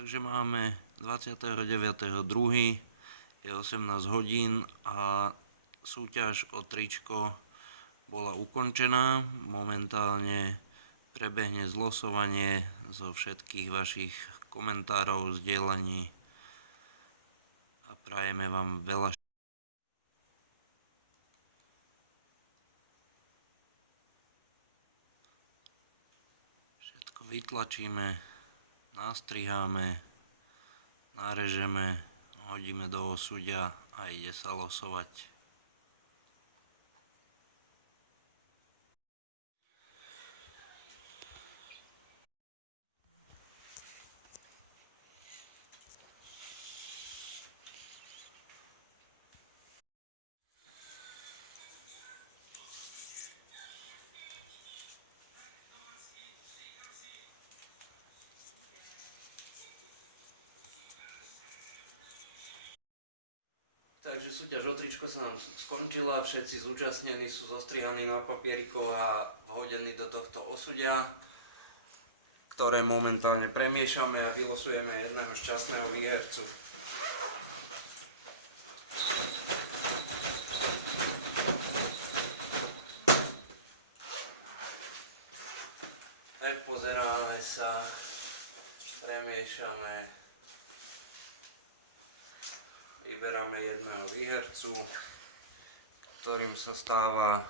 Takže máme 29.2. je 18 hodín a súťaž o tričko bola ukončená. Momentálne prebehne zlosovanie zo všetkých vašich komentárov, zdieľaní a prajeme vám veľa všetko vytlačíme, nastriháme, narežeme, hodíme do osudia a ide sa losovať. Takže súťaž o tričko sa nám skončila, všetci zúčastnení sú zostrihaní na papierikov a hodení do tohto osudia, ktoré momentálne premiešame a vylosujeme jedného šťastného výhercu. Tak pozeráme sa, premiešame. Vyberáme jedného výhercu, ktorým sa stáva